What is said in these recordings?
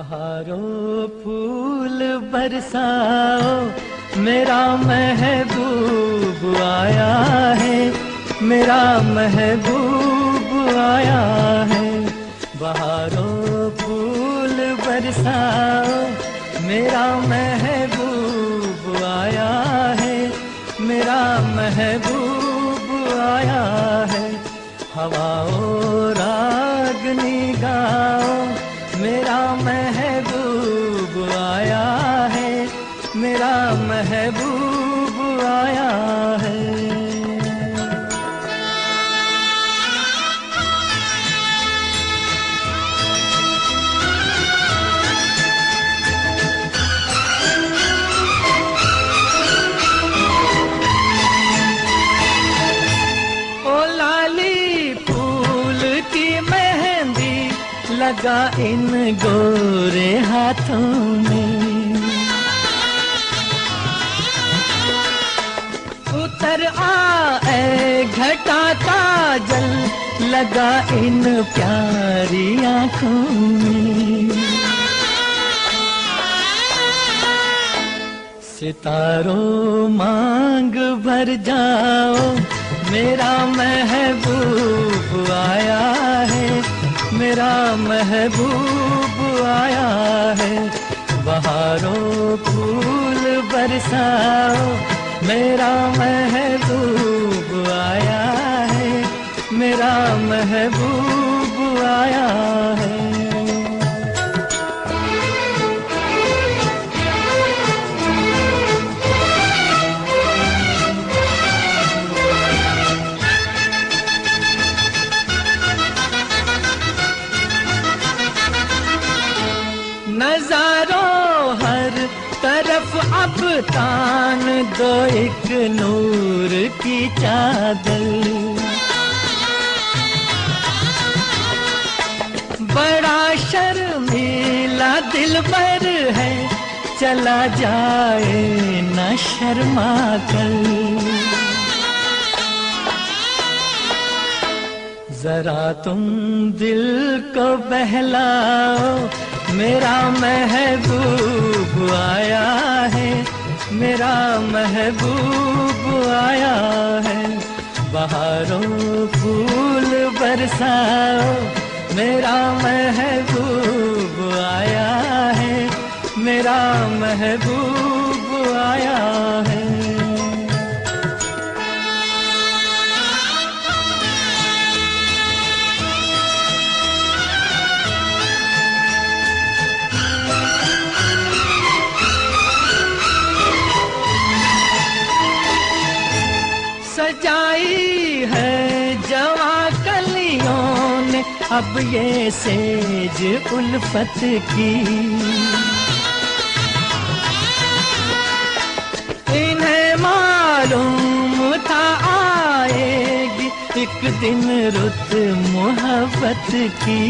बहारों फूल बरसाओ, मेरा महबूब आया है, मेरा महबूब आया है। बहारों फूल बरसाओ, मेरा महबूब आया है, मेरा महबूब आया है। हवाओं रागनी गाओ, मेरा महबूब आया है, मेरा महबूब आया है। लगा इन गोरे हाथों में, उतर आए घटा काजल, लगा इन प्यारी आँखों में। सितारों मांग भर जाओ, मेरा महबूब आया है, मेरा महबूब आया है। बहारों फूल बरसाओ, मेरा महबूब आया है, मेरा महबूब आया है। नजारों हर तरफ अब तान दो एक नूर की चादर, बड़ा शर्मीला दिलबर है, चला जाए न शर्मा कर। जरा तुम दिल को बहलाओ, मेरा महबूब आया है, मेरा महबूब आया है। बहारों फूल बरसाओ, मेरा महबूब आया है, मेरा महबूब आया है। सजाई है जवां कलियों ने अब ये सेज उल्फत की, इन्हें मालूम था आएगी एक दिन रुत मोहब्बत की।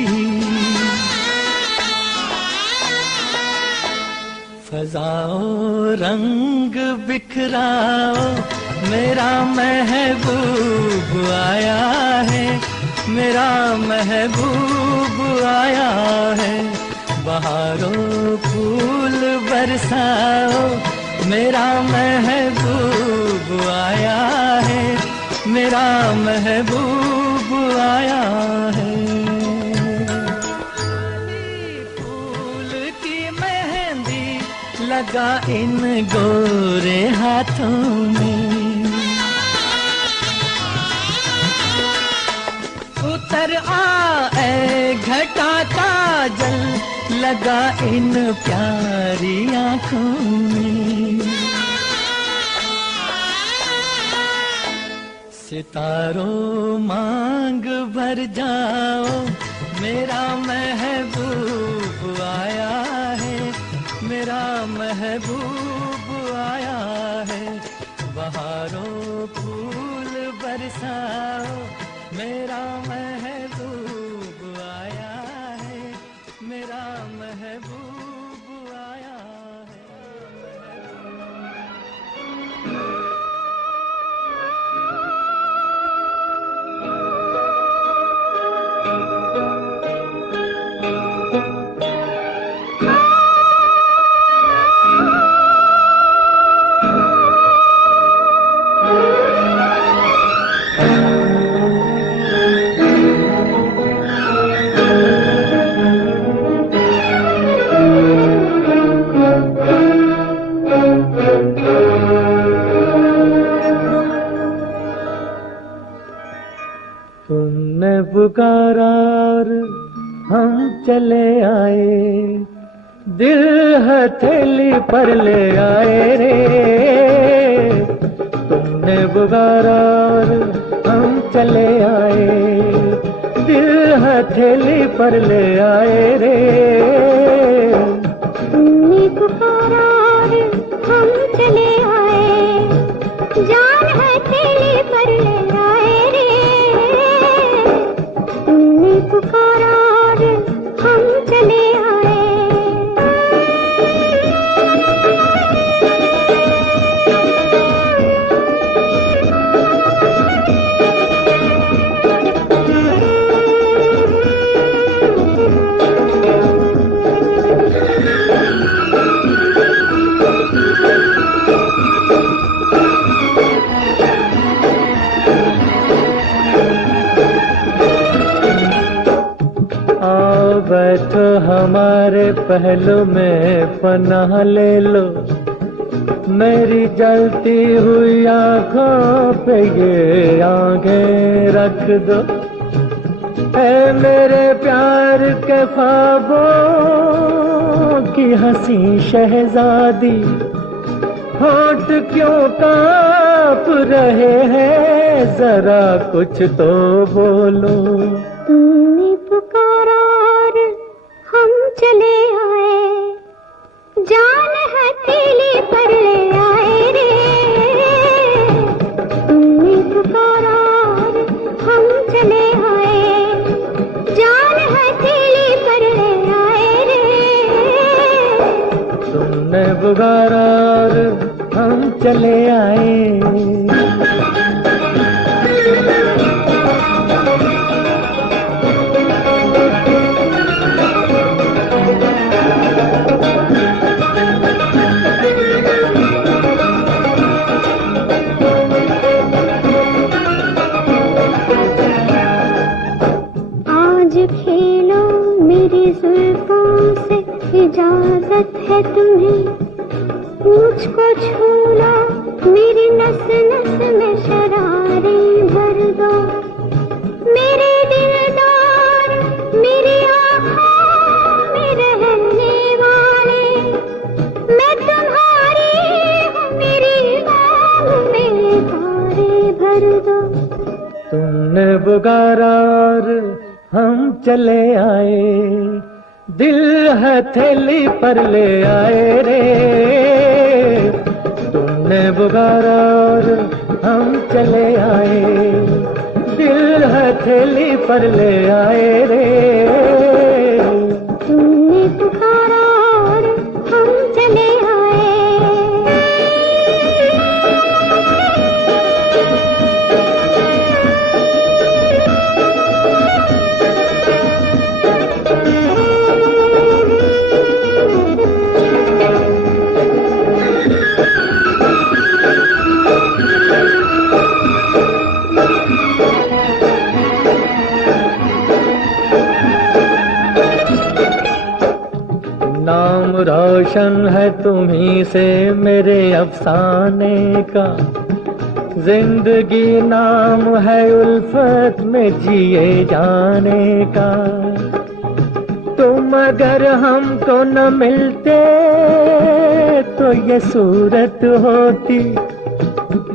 फजाओं रंग बिखराओ, मेरा महबूब आया है, मेरा महबूब आया है। बहारों फूल बरसाओ, मेरा महबूब आया है, मेरा महबूब आया है। फूल की मेहंदी लगा इन गोरे हाथों में, उतर आए घटा काजल, लगा इन प्यारी आँखों में। सितारों मांग भर जाओ, मेरा महबूब आया है, मेरा महबूब आया है। बहारों फूल बरसाओ, मेरा महबूब आया है, मेरा महबूब आया है। तुमने पुकारा और हम चले आए, दिल हथेली पर ले आए रे। तुमने पुकारा और हम चले आए, दिल हथेली पर ले आए रे। तुमने पुकारा और हम चले आए, जान हथेली पर ले आए रे। तुमने पुकारा और हम चले आए। बैठो हमारे पहलू में पनाह ले लो, मेरी जलती हुई आंखों पे ये आंखें रख दो। ऐ मेरे प्यार के ख्वाबों की हंसी शहजादी, होठ क्यों कांप रहे हैं, जरा कुछ तो बोलो। तुमने पुकारा और हम चले आए, जान हथेली पर ले आए रे। तुमने पुकारा और हम चले आए, जान हथेली पर ले आए रे। तुमने पुकारा और हम चले आए। इजाजत है तुम्हें मुझको छूना, मेरी नस नस में शरारें भर दो। मेरे दिलदार मेरी आँखों में रहने वाले, मैं तुम्हारी हूँ, मेरी बाहों में तारे भर दो। तुमने पुकारा और हम चले आए, दिल हथेली पर ले आए रे। तुमने पुकारा और हम चले आए, दिल हथेली पर ले आए रे। तुमने पुकारा और हम चले आए। नाम रोशन है तुम्ही से मेरे अफसाने का, जिंदगी नाम है उल्फत में जिए जाने का। तुम अगर हमको न मिलते तो ये सूरत होती,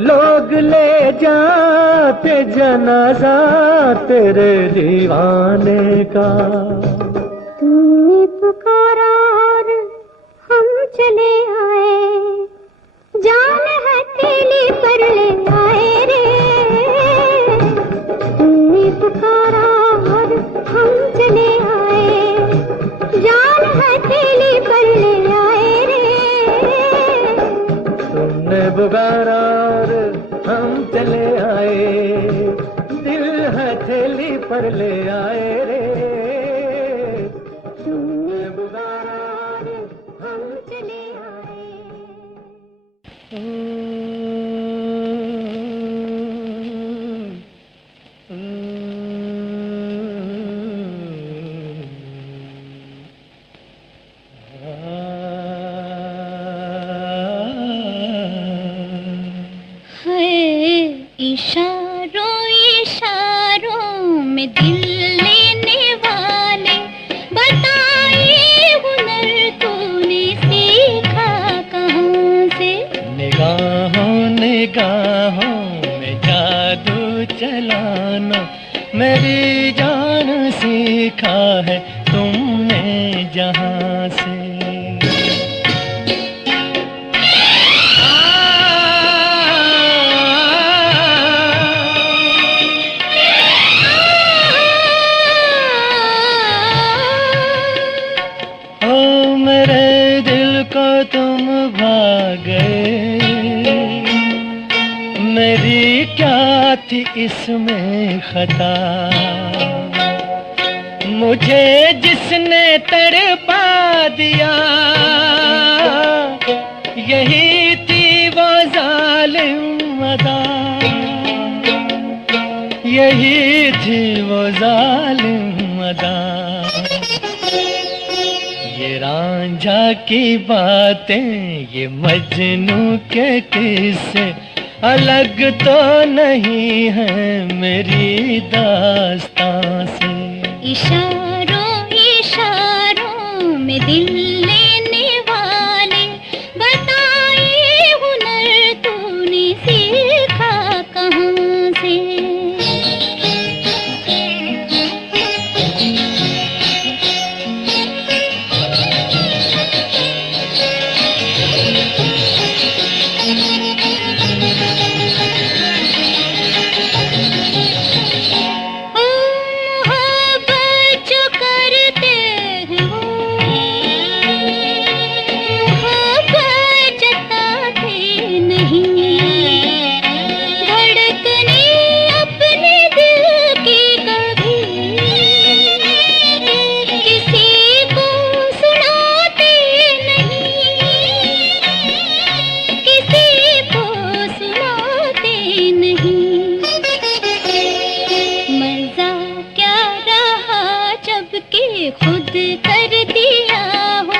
लोग ले जाते जनाजा तेरे दीवाने का। तुमने पुकारा और हम चले आए, जान हथेली पर ले आए रे। तुमने पुकारा और हम चले आए, जान हथेली पर ले आए रे। तुमने पुकारा और हम चले आए, दिल हथेली पर ले आए रे। तुमने पुकारा और हम चले आए। इशारों इशारों में दिल लेने वाले, बताइए हुनर तूने सीखा कहाँ से? निगाहों निगाहों में जादू चलाना मेरी जान सीखा है तुमने जहाँ से। ओ मेरे दिल को तुम भा गए, मेरी क्या थी इसमें खता? मुझे जिसने तड़पा दिया, यही थी वो जालिम अदा, यही थी वो जालिम अदा। ये रांझा की बातें, ये मजनू के किस्से अलग तो नहीं है मेरी दास्तां से। इशारों इशारों में दिल लेने वाले, बताइए हुनर तूने सीखा कहाँ से? खुद कर दिया हो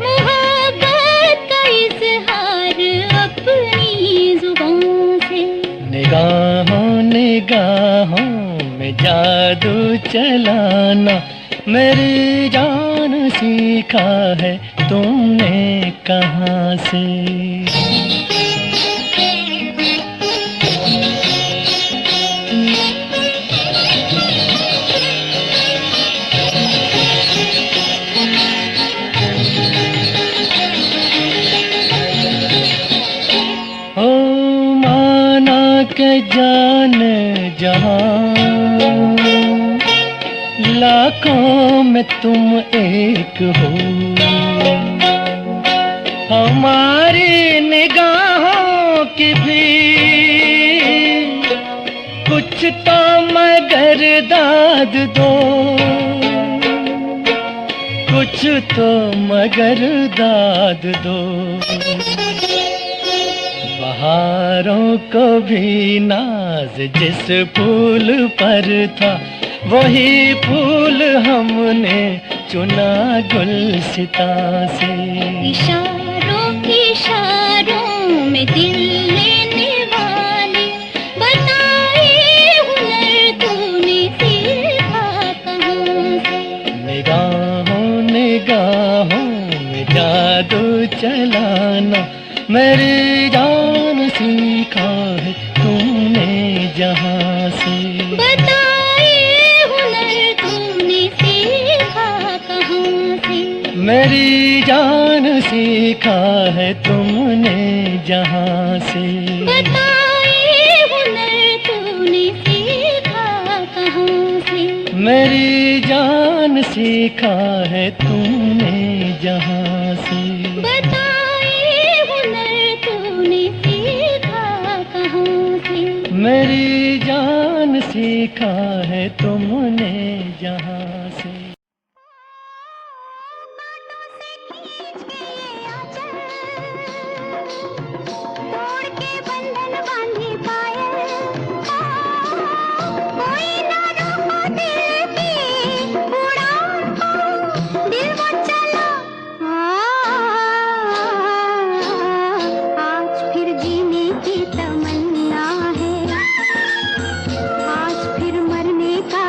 मोहब्बत का इजहार अपनी जुबान से। निगाहों निगाहों में जादू चलाना मेरी जान सीखा है तुमने कहाँ से? के जान जहां लाखों में तुम एक हो, हमारी निगाहों की भी कुछ तो मगर दाद दो, कुछ तो मगर दाद दो। बहारों को भी नाज जिस फूल पर था, वही फूल हमने चुना गुलसिता से। इशारों इशारों में दिल लेने वाले, बताइए हुनर तूने सीखा कहाँ से? निगाहों निगाहों में जादू चलाना मेरी जान सीखा है तुमने जहाँ से। बताइए हुनर तूने सीखा कहाँ से? मेरी जान सीखा है तुमने जहाँ से। बताइए हुनर तूने सीखा कहाँ से? मेरी जान सीखा है तुमने जहाँ से। मेरी जान सीखा है तुमने जहाँ से। आज फिर मरने का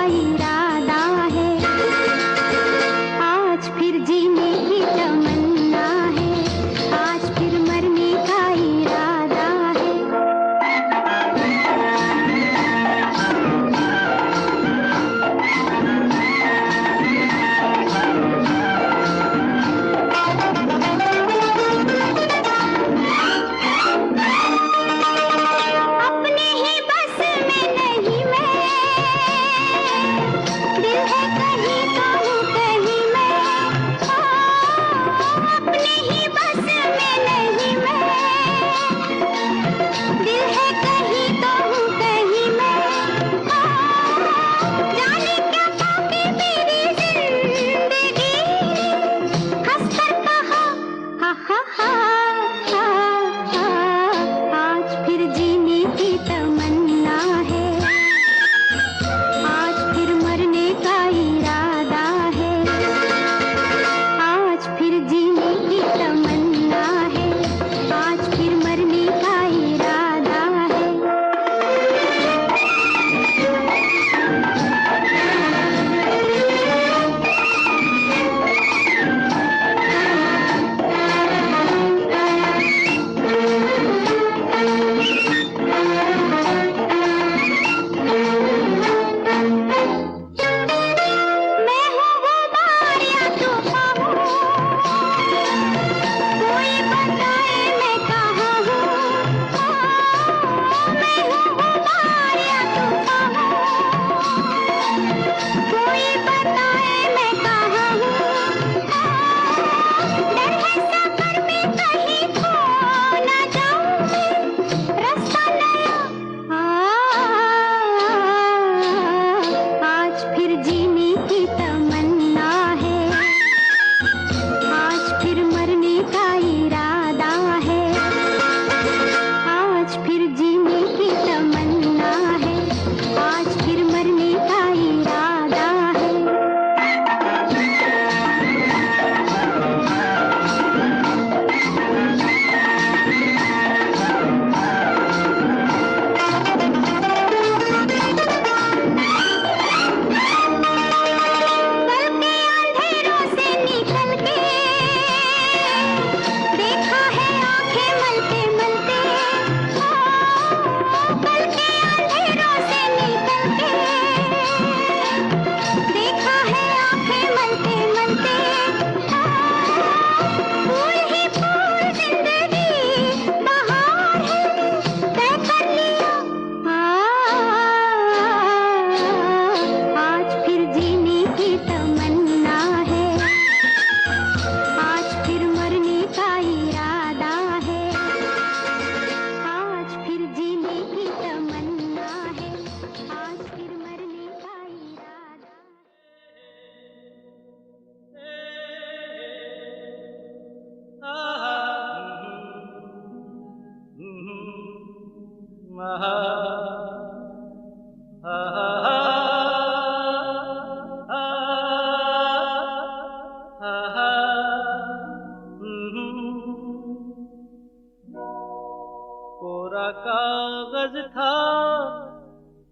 कोरा कागज था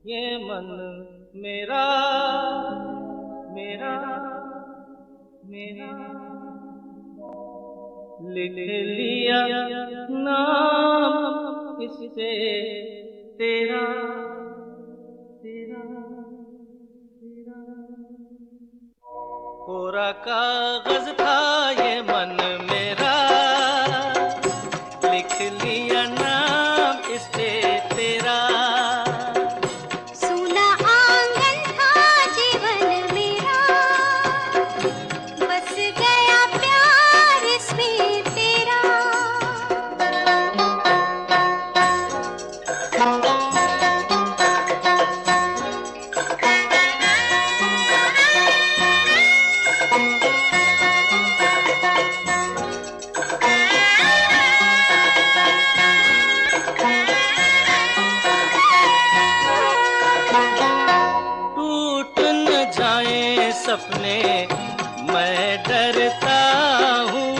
ये मन मेरा मेरा मेरा, लिख लिया नाम इस पे तेरा तेरा तेरा। कोरा कागज था ये मन मेरा, लिख लिया नाम इस पे तेरा। सूना आंगन था जीवन मेरा, बस गया प्यार इसमें तेरा। सपने मैं डरता हूँ,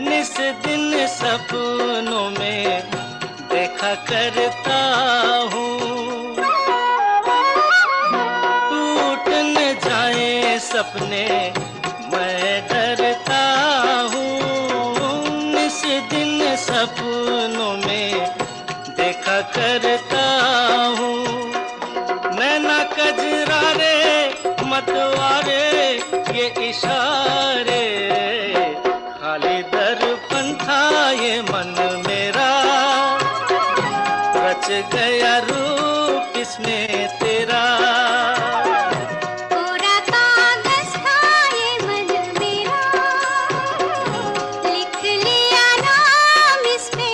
निस दिन सपनों में देखा करता हूँ। टूट न जाए सपने मैं डरता हूँ, निस दिन सपनों में देखा करता हूँ। नैना कजरारे मतवारे ये इशारे, खाली दर्पण था ये मन मेरा, रच गया रूप इसमें तेरा। कोरा कागज था ये मन मेरा, लिख लिया नाम इस पे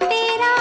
तेरा।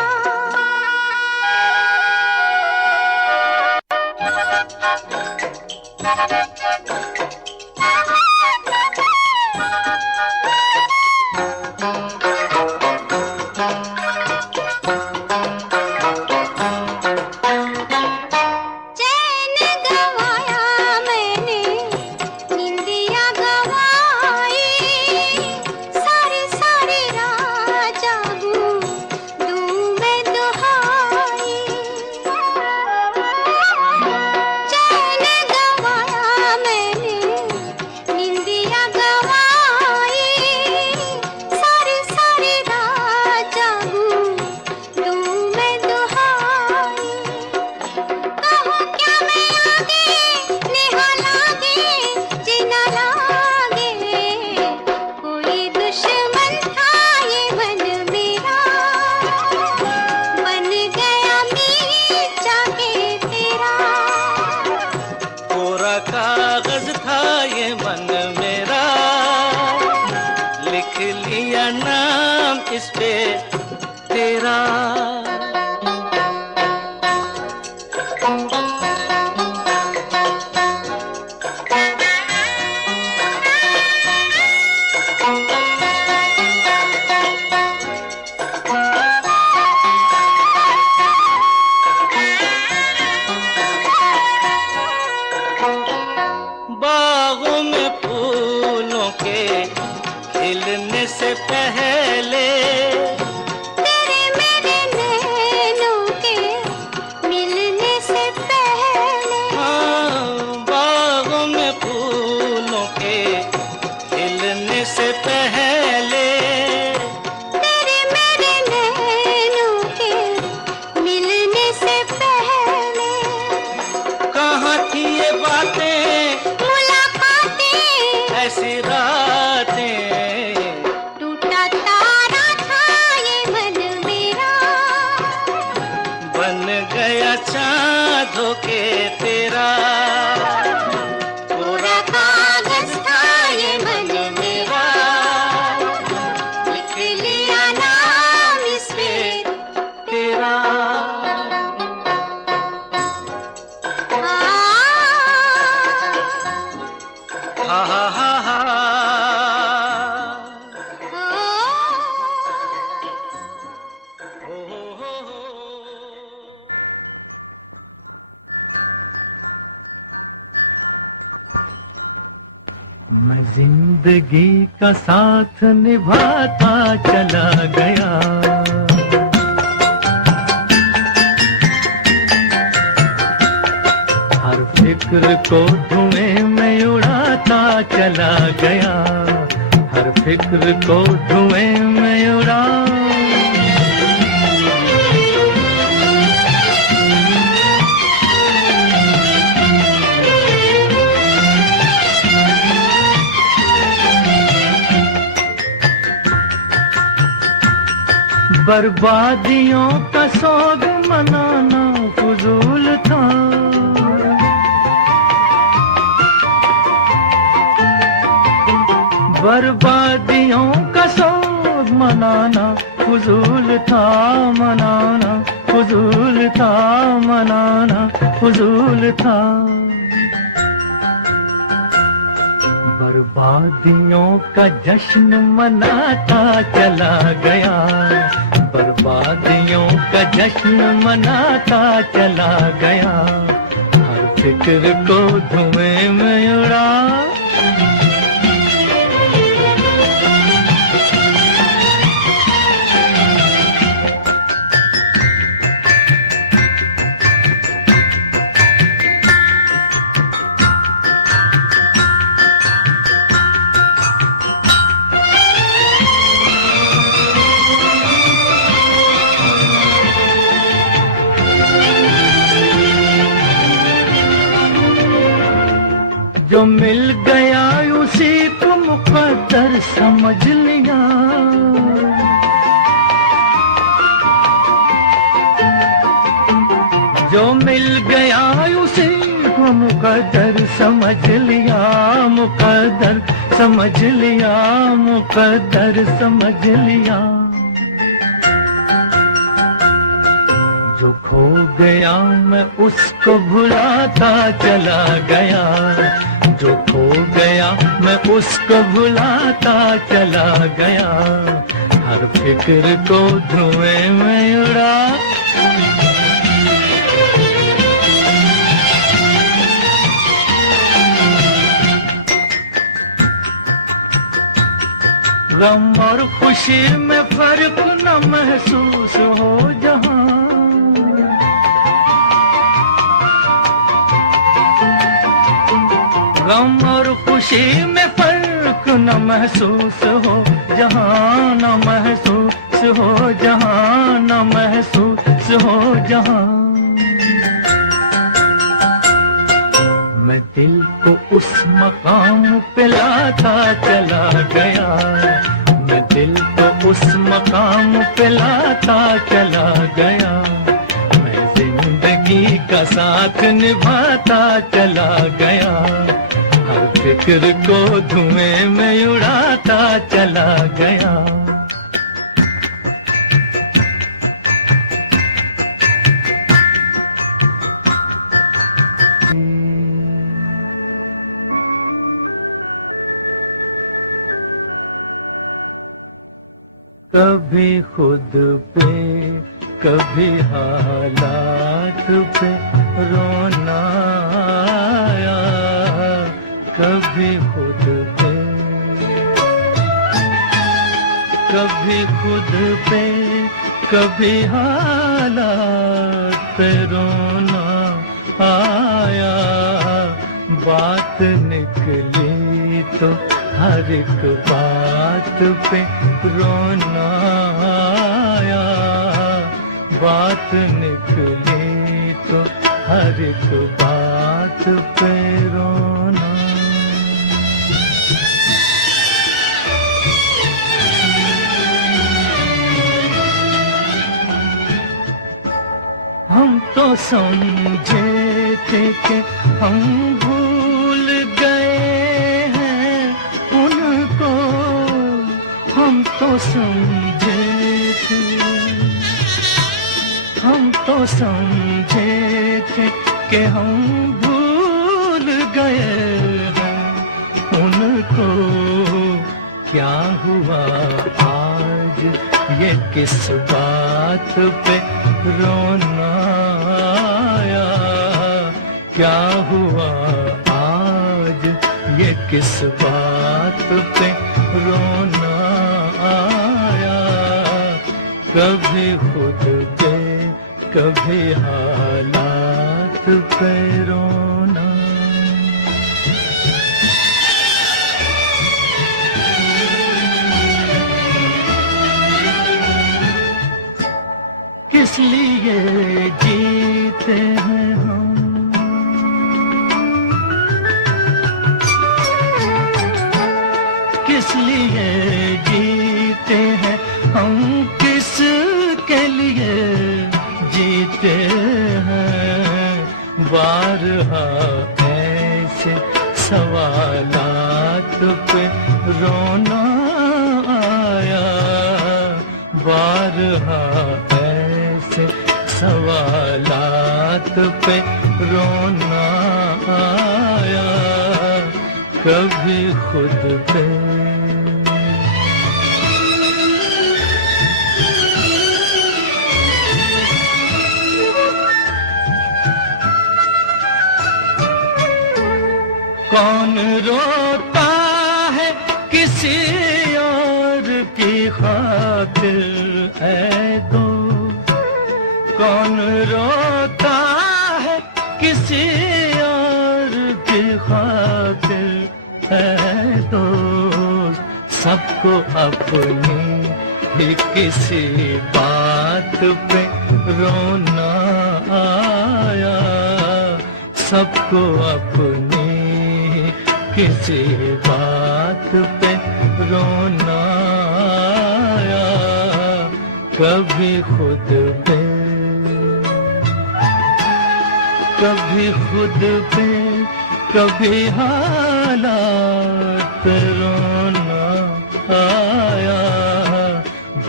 कागज था ये मन मेरा, लिख लिया नाम इस पे तेरा। बागों में फूलों के खिलने से पहले, तेरे मेरे नैनों के मिलने से पहले, हाँ, बागों में फूलों के खिलने से पहले, तेरे मेरे नैनों के मिलने से पहले, कहाँ थी ये बातें ऐसी रातें, टूटा तारा था ये मन मेरा, बन गया चाँद होके तेरा। कोरा कागज था ये मन मेरा, लिख लिया नाम इस पे तेरा। हा हा हा हा मैं जिंदगी का साथ निभाता चला गया, हर फिक्र को धुएं में उड़ाता चला गया, हर फिक्र को धुएं में उड़ा। बर्बादियों का सोग मनाना फजूल था, बर्बादियों का सोग मनाना फजूल था, मनाना फजूल था, मनाना फजूल था। बर्बादियों का जश्न मनाता चला गया, बर्बादियों का जश्न मनाता चला गया, हर फिक्र को धुएं में उड़ा। जो मिल गया उसी को मुकद्दर समझ लिया, जो मिल गया उसी को मुकद्दर समझ लिया, मुकद्दर समझ लिया, मुकद्दर समझ लिया। जो खो गया मैं उसको भुलाता चला गया, जो खो गया मैं उसको भुलाता चला गया, हर फिक्र को धुएं में उड़ा। गम और खुशी में फर्क न महसूस हो जहां, गम और खुशी में फर्क न महसूस हो जहां, न महसूस हो जहां, न महसूस हो जहां। मैं दिल को उस मकाम पे लाता चला गया, मैं दिल को उस मकाम पे लाता चला गया, मैं जिंदगी का साथ निभाता चला गया, हर फिक्र को धुएं में उड़ाता चला गया। कभी खुद पे कभी हालात पे रोना आया, कभी खुद पे कभी खुद पे कभी हालात पे रोना आया, बात निकली तो हर एक बात पे रोना आया, बात निकली तो हर एक बात पे रोना। हम तो समझे थे कि हम भूल गए हैं उनको, हम तो समझे थे, हम तो समझे थे कि हम भूल गए हैं उनको। क्या हुआ आज ये किस बात पे रोना आया, क्या हुआ आज ये किस बात पे रोना आया, कभी खुद पे कभी हालात पे रोना। किस लिए जीते हैं हम, किस लिए जीते हैं हम, किस के लिए जीते हैं। बारहा ऐसे सवालात पे रोना आया, बारहा ऐसे सवालात पे रोना आया, कभी खुद पे कौन रोता है किसी और की खातिर है दोस्त, कौन रोता है किसी और की खातिर है दोस्त। सबको अपनी ही किसी बात पे रोना आया, सबको अपनी किसी बात पे रोना आया, कभी खुद पे कभी खुद पे कभी हालात पे रोना आया।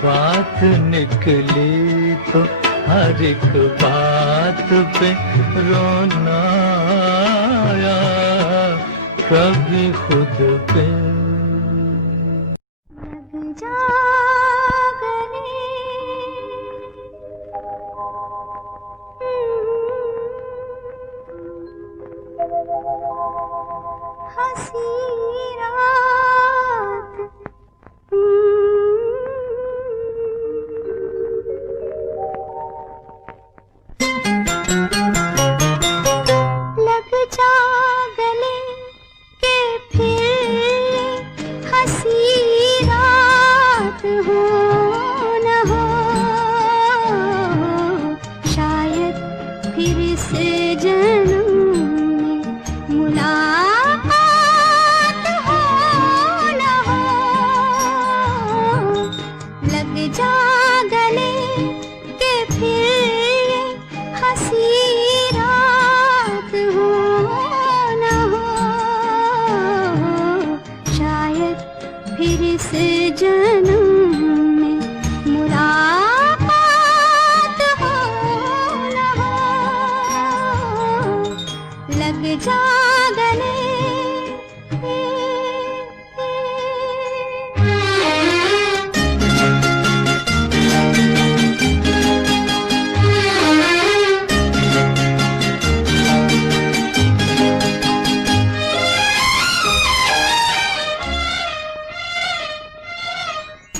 बात निकली तो हर एक बात पे रोना आया, कभी खुद पे लग जा गले, हंसी रात, लग जा गले के फिर हंसी रात हो न हो, शायद फिर से जन्म में मुलाकात हो न हो। लग जा गले के फिर हंसी रात हो न हो, शायद फिर से जन्म में मुलाकात हो न हो। लग जा गले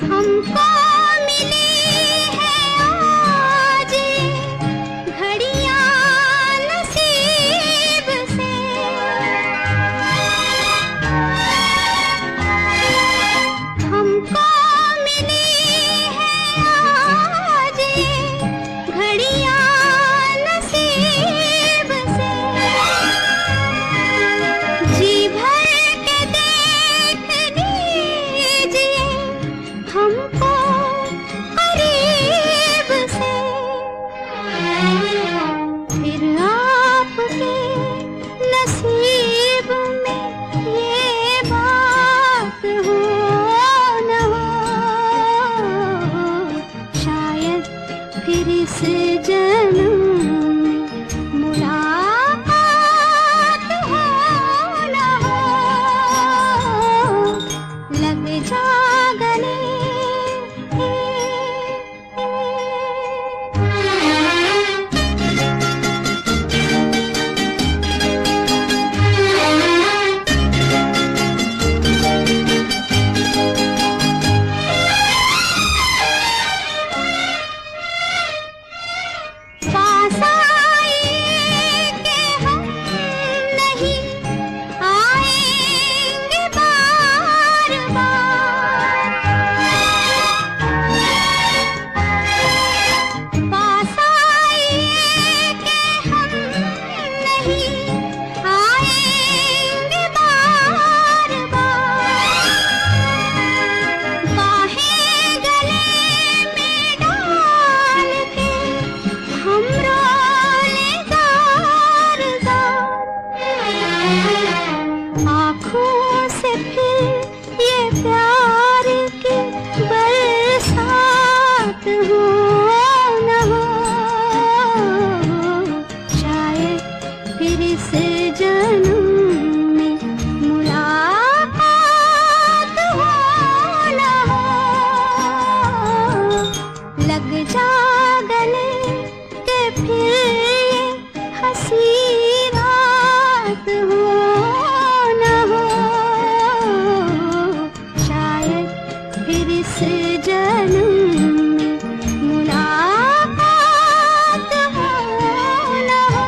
हमको मिली है आज घड़ियां नसीब से, फिर इस जन्म में मुलाकात हो न हो, लग जा गले के फिर ये हंसी रात हो न हो, शायद फिर इस जन्म में मुलाकात हो न हो,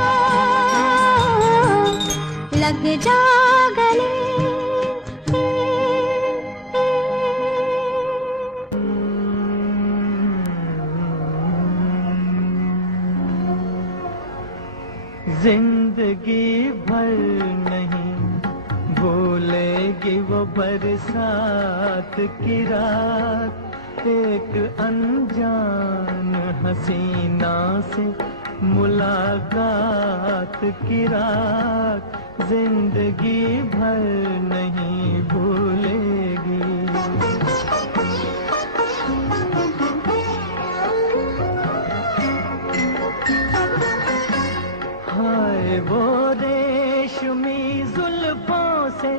लग जा गले। जिंदगी भर नहीं भूलेगी वो बरसात की रात, एक अनजान हसीना से मुलाकात की रात, जिंदगी भर नहीं भूलेगी। हाय वो रेशमी जुल्फों से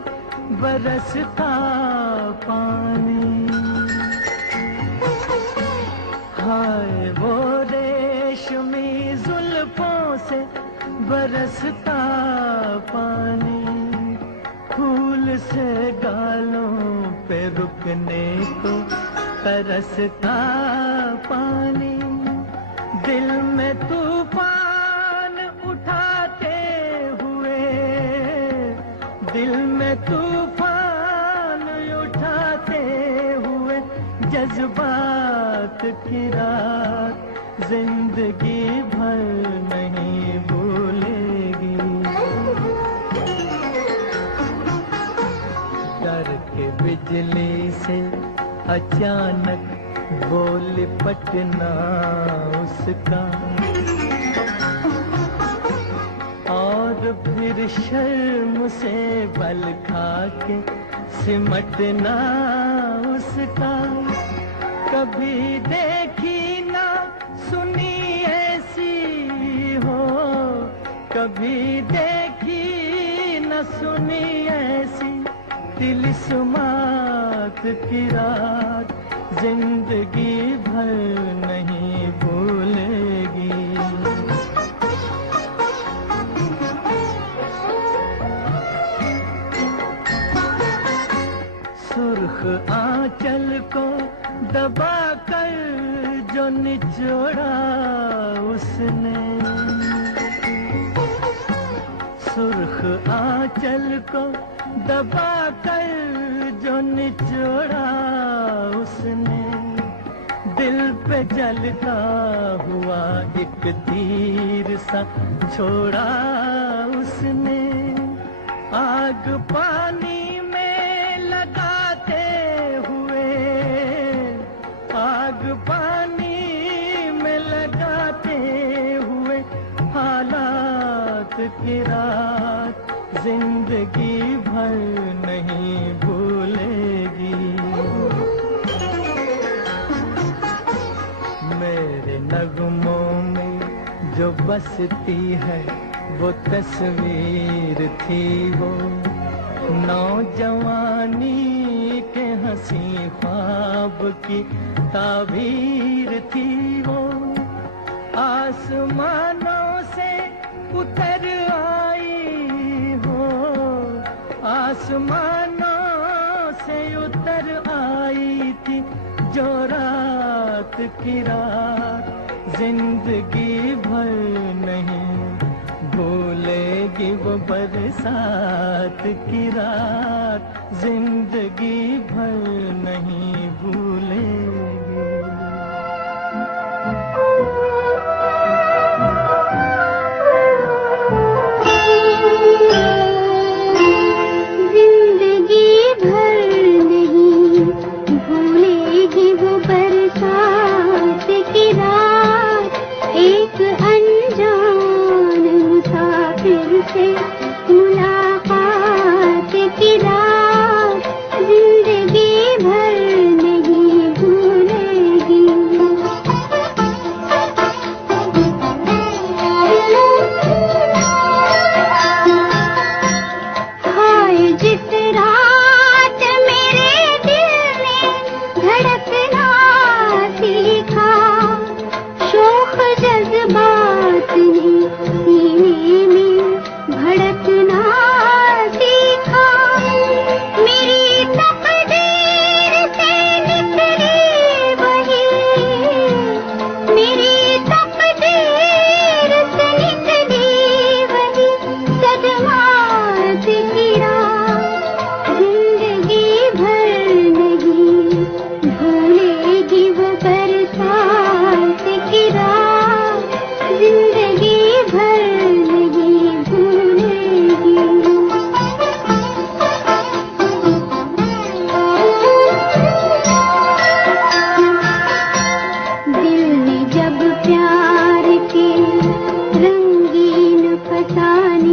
बरसता पानी, हाय वो रेशमी जुल्फों से बरसता पानी, फूल से गालों पे रुकने को तरसता पानी, दिल में तूफान उठाते हुए, दिल में तूफान उठाते हुए जज्बात की रात, जिंदगी भर नहीं भूलेगी। डर के बिजली से अचानक बोल पटना उसका, और फिर शर्म से बल खा के सिमटना उसका, कभी देखी ना सुनी ऐसी हो, कभी देखी न सुनी ऐसी तिलिस्मात की रात, जिंदगी भर नहीं भूलेगी। सुर्ख आंचल को दबा कर जो निचोड़ा उसने, सुर्ख आंचल को दबा कर जो निचोड़ा उसने, दिल पे जलता हुआ एक तीर सा छोड़ा उसने, आग पानी में लगाते हुए, आग पानी में लगाते हुए हालात की रात, जिंदगी भर नहीं भूलेगी। मेरे नगमों में जो बसती है वो तस्वीर थी, वो नौजवानी के हंसी ख्वाब की ताबीर थी, वो आसमानों से उतर आई हो, आसमानों से उतर आई थी जो रात की रात, जिंदगी भर नहीं भूलेगी वो बरसात की रात, जिंदगी भर नहीं भूलेगी। जिंदगी भर नहीं भूलेगी वो बरसात की रात, एक अनजान मुसाफिर से मुलाकात की रात, जिंदगी भर नहीं भूलेगी।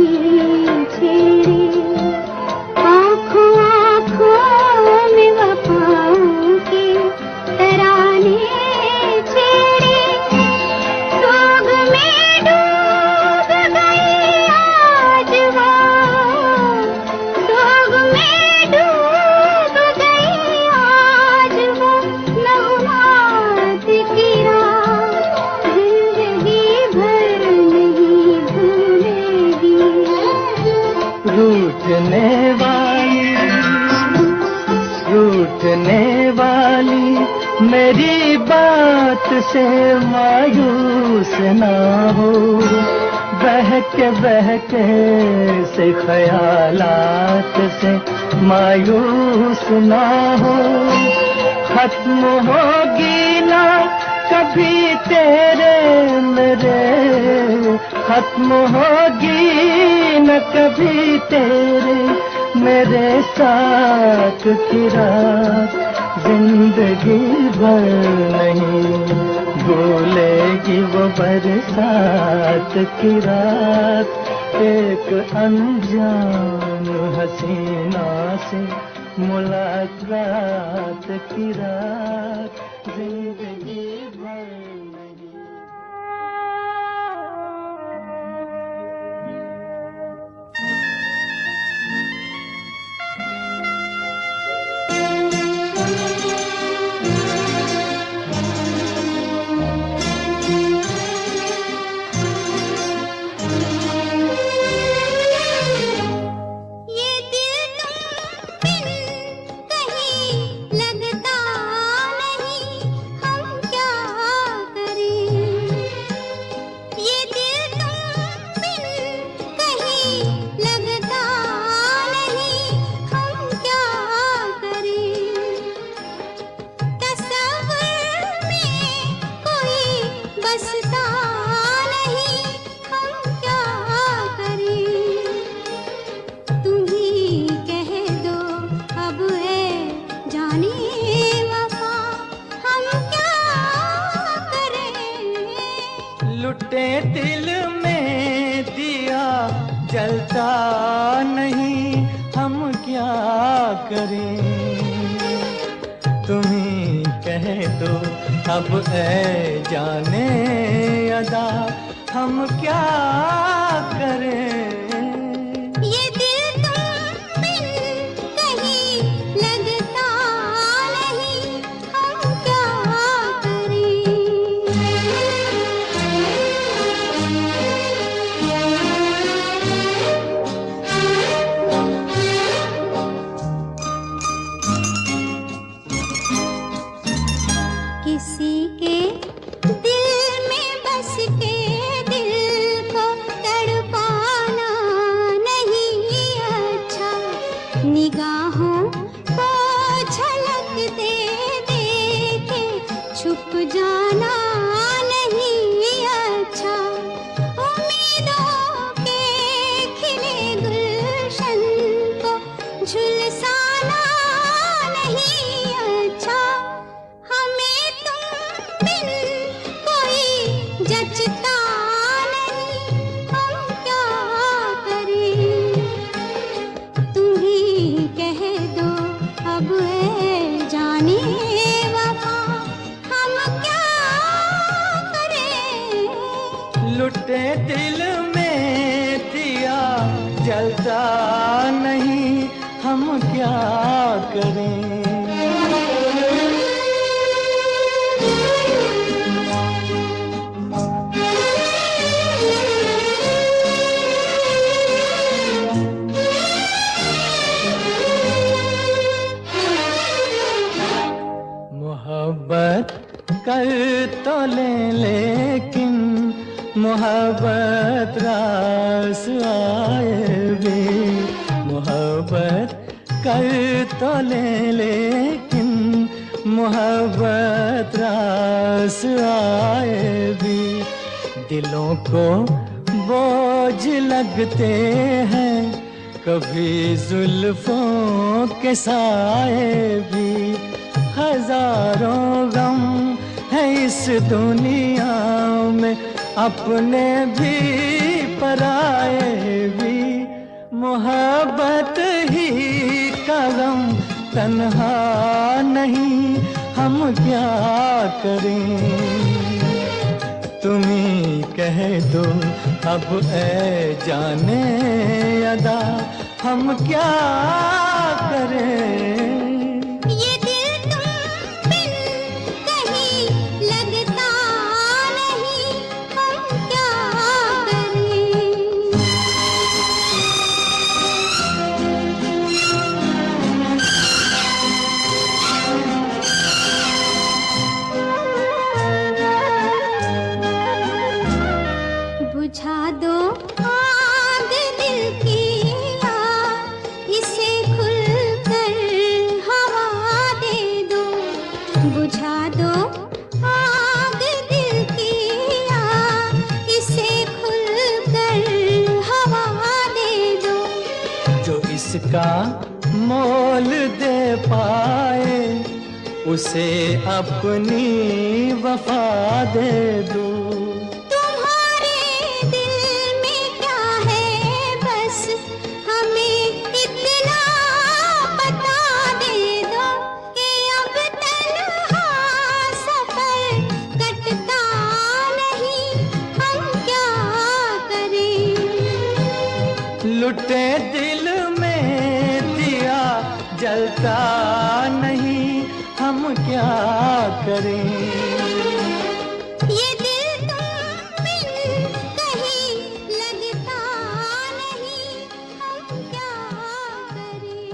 नहीं छेड़े, आँखों आँखों में वफाओं के तराने छेड़े, सोग में डूब गई आज वो, सोग में डूब गई आज वो नगमात की रात, जिंदगी भर नहीं भूलेगी। रूठने वाली मेरी बात से मायूस ना हो, बहके से ख्यालात से मायूस ना हो। खत्म होगी ना कभी तेरे मेरे, खत्म होगी न कभी तेरे मेरे साथ की रात, जिंदगी भर नहीं भूलेगी वो बरसात की रात। एक अनजान हसीना से मुलाकात की रात, जिंदगी भर नहीं। लुटे दिल में दिया जलता नहीं, हम क्या करें। तुम्ही कह दो अब ऐ जाने अदा, हम क्या करें। किसी के दिल में बस के दिल को तड़पाना नहीं अच्छा, निगाहों को झलक दे दे के छुप जाना नहीं अच्छा, उम्मीदों के खिले गुलशन को झुलसाना नहीं अच्छा, जचता नहीं, हम क्या करें। तुम ही कह दो अब है जाने वफा, हम क्या करें। लुटे दिल में दिया जलता नहीं, हम क्या करें। मोहब्बत कर तो ले लेकिन मोहब्बत रास आए भी, मोहब्बत कर तो ले लेकिन मोहब्बत रास आए भी, दिलों को बोझ लगते हैं कभी जुल्फों के साए भी, हजारों गम है इस दुनिया में अपने भी पराए भी, मोहब्बत ही का गम तन्हा नहीं, हम क्या करें। तुम्ही कह दो अब ऐ जाने अदा, हम क्या करें। बुझा दो आग दिल की आग, इसे खुलकर हवा दे दो। बुझा दो आग दिल की आग, इसे खुलकर हवा दे दो। जो इसका मोल दे पाए, उसे अपनी वफा दे दो। लुटे दिल में दिया जलता नहीं, हम क्या करें। ये दिल तुम बिन कहीं लगता नहीं, हम क्या करें।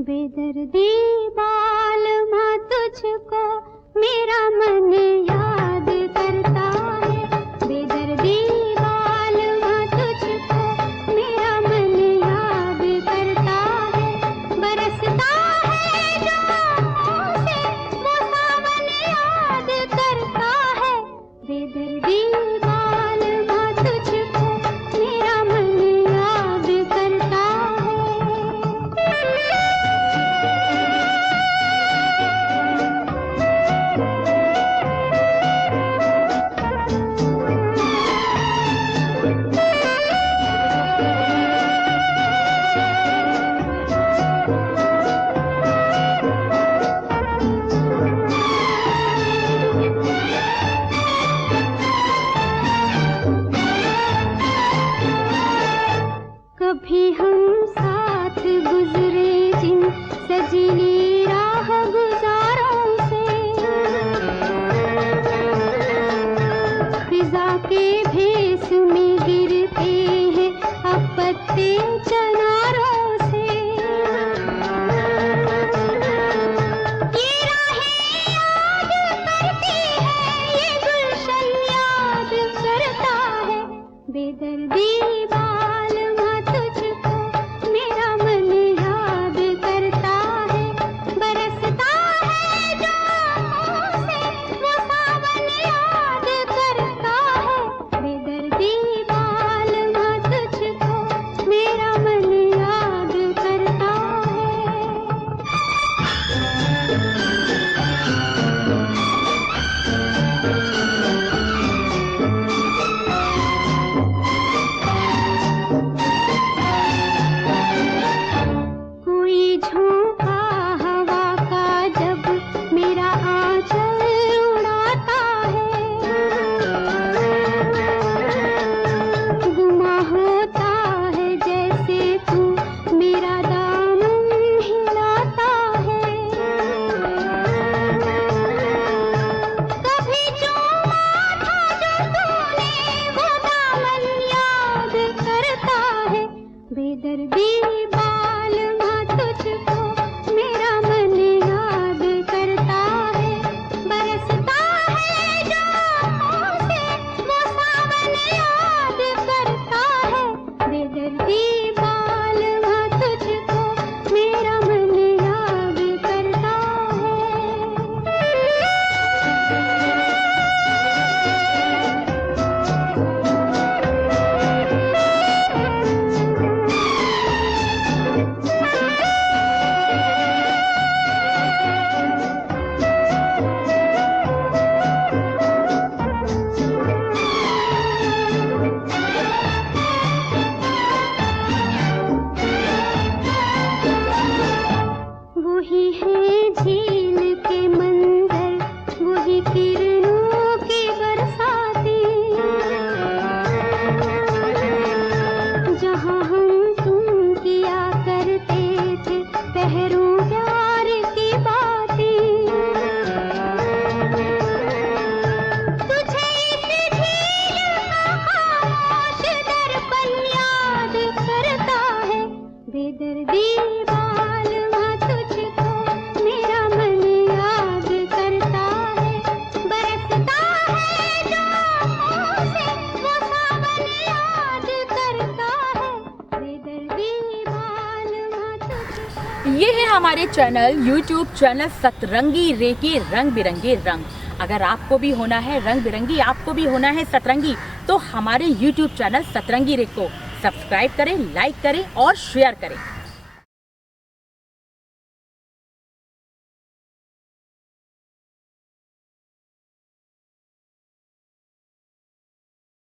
बेदर्दी बालमा तुझको मेरा मन याद करता है। बेदर्दी बालमा तुझको मेरा मन याद करता है। बरसता है जो आँखों से वो सावन याद करता है। बेदर्दी बालमा तुझको मेरा मन याद करता है। कभी हम साथ गुजरे जिन सजीली राह गुजारों से, फिजा के भेस में गिरते हैं अब पत्ते चनारों से। ये राहें याद करती है, ये गुलशन याद करता है। बेदर्दी मेरा मन याद ये है हमारे चैनल YouTube चैनल सतरंगी रे के रंग बिरंगे रंग। अगर आपको भी होना है रंग बिरंगी, आपको भी होना है सतरंगी, तो हमारे YouTube चैनल सतरंगी रे को सब्सक्राइब करें, लाइक करें और शेयर करें।